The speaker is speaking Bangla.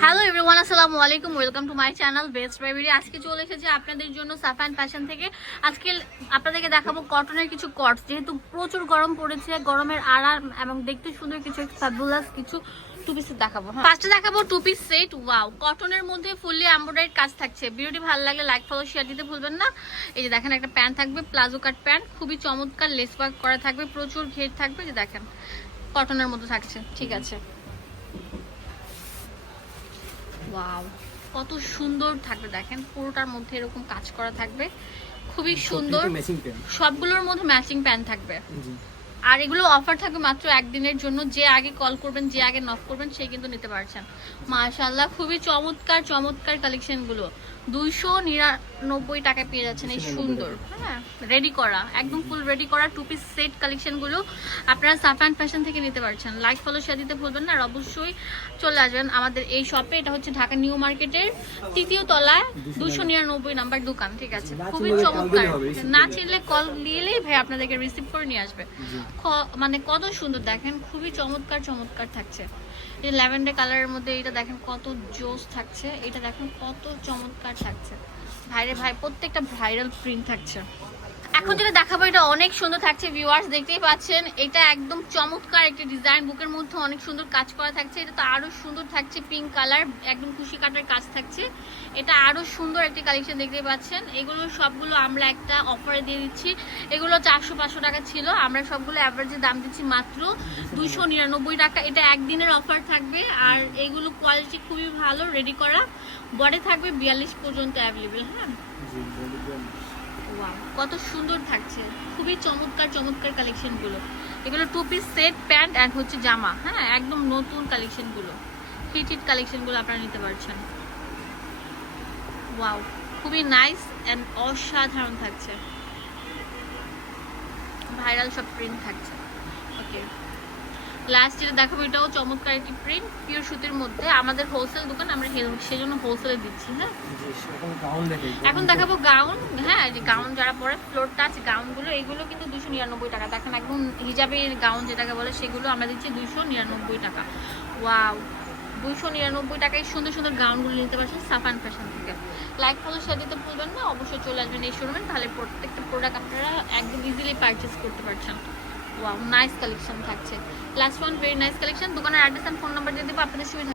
হ্যালো এভরিওয়ান আসসালামু আলাইকুম welcome to my channel best বেবিরি আজকে চলে এসেছে আপনাদের জন্য সাফান ফ্যাশন থেকে। আজকে আপনাদেরকে দেখাবো কটনের কিছু কটস যেহেতু প্রচুর গরম পড়েছে, গরমের আরাম এবং দেখতে সুন্দর কিছু ফ্যাবুলাস কিছু দেখাবো ফার্স্টে দেখাবো টু পিস সেট ওয়াও কটনের মধ্যে কাজ থাকছে। ভালো লাগলে লাইক ফলো ভুলবেন না। এই যে দেখেন একটা প্যান্ট থাকবে প্লাজো কাট প্যান্ট খুবই চমৎকার লেস করা থাকবে, প্রচুর ঘের থাকবে যে দেখেন। কটনের মধ্যে থাকছে, ঠিক আছে। ওয়াও কত সুন্দর থাকবে দেখেন। পুরোটার মধ্যে এরকম কাজ করা থাকবে। খুবই সুন্দর। সবগুলোর মধ্যে ম্যাচিং প্যান থাকবে। আর এগুলো অফার থাকবে মাত্র একদিনের জন্য। যে আগে কল করবেন যে আগে নক করবেন সেই কিন্তু নিতে পারছেন। মাশাল্লাহ খুবই চমৎকার চমৎকার কালেকশনগুলো। দুইশো নিরানব্বই টাকায় পেয়ে যাচ্ছেন এই সুন্দর। হ্যাঁ রেডি করা একদম ফুল রেডি করা টু পিস সেট কালেকশনগুলো আপনারা সাফান ফ্যাশন থেকে নিতে পারছেন। লাইক ফলো শেয়ার দিতে ভুলবেন না আর অবশ্যই চলে আসবেন আমাদের এই শপে এটা হচ্ছে ঢাকা নিউ মার্কেটের তৃতীয় তলায় দুশো নিরানব্বই নাম্বার দোকান ঠিক আছে? খুবই চমৎকার। না চিনলে কল দিলেই ভাই আপনাদেরকে রিসিভ করে নিয়ে আসবে। মানে কত সুন্দর দেখেন খুবই চমৎকার চমৎকার থাকছে। এই ল্যাভেন্ডার কালারের মধ্যে এটা দেখেন কত জোস থাকছে। এটা দেখেন কত চমৎকার থাকছে। ভাইরে ভাই প্রত্যেকটা ভাইরাল প্রিন্ট থাকছে। এখন যেটা দেখাবো, এটা অনেক সুন্দর থাকছে ভিউয়ার্স দেখতেই পাচ্ছেন। এটা একদম চমৎকার একটি ডিজাইন বুকের মধ্যে অনেক সুন্দর কাজ করা থাকছে। এটা তো আরও সুন্দর থাকছে পিঙ্ক কালার একদম খুশি কাটার কাজ থাকছে। এটা আরও সুন্দর একটি কালেকশন দেখতে পাচ্ছেন। এগুলো সবগুলো আমরা একটা অফারে দিয়ে দিচ্ছি। এগুলো চারশো পাঁচশো টাকা ছিল, আমরা সবগুলো অ্যাভারেজে দাম দিচ্ছি মাত্র দুইশো নিরানব্বই টাকা। এটা একদিনের অফার থাকবে, আর এগুলো কোয়ালিটি খুবই ভালো রেডি করা। বডি থাকবে বিয়াল্লিশ পর্যন্ত অ্যাভেলেবেল হ্যাঁ? কত সুন্দর থাকছে। খুবই চমৎকার চমৎকার কালেকশনগুলো। এগুলো two piece set pant and হচ্ছে জামা। হ্যাঁ একদম নতুন কালেকশনগুলো। হিট হিট কালেকশনগুলো আপনারা নিতে পারছেন। ওয়াও খুবই নাইস অ্যান্ড অসাধারণ থাকছে। ভাইরাল সব প্রিন্ট থাকছে। ওকে লাস্ট যেটা দেখাবো এটাও চমৎকার একটি প্রিন্ট পিওর সুতির মধ্যে। আমাদের হোলসেল দোকান আমরা সেজন্য হোলসেলে দিচ্ছি হ্যাঁ? এখন দেখাবো গাউন হ্যাঁ যে গাউন যারা পরে ফ্লোর টাচ গাউনগুলো এগুলো কিন্তু দুশো নিরানব্বই টাকা। দেখেন একদম হিজাবের গাউন যেটাকে বলে সেগুলো আমরা দিচ্ছি দুশো নিরানব্বই টাকা। ওয়াও দুশো নিরানব্বই টাকায় সুন্দর সুন্দর গাউনগুলো নিতে পারছেন সাফান ফ্যাশন থেকে। লাইক ফলো শেয়ার দিতে ভুলবেন না অবশ্যই চলে আসবেন এই শোরুমে তাহলে প্রত্যেকটা প্রোডাক্ট আপনারা একদম ইজিলি পারচেস করতে পারছেন। ওয়াও নাইস কালেকশন থাকছে। Last one very nice collection দোকানের অ্যাড্রেস অ্যান্ড ফোন নাম্বার দিয়ে দেবো, আপনাদের সুবিধা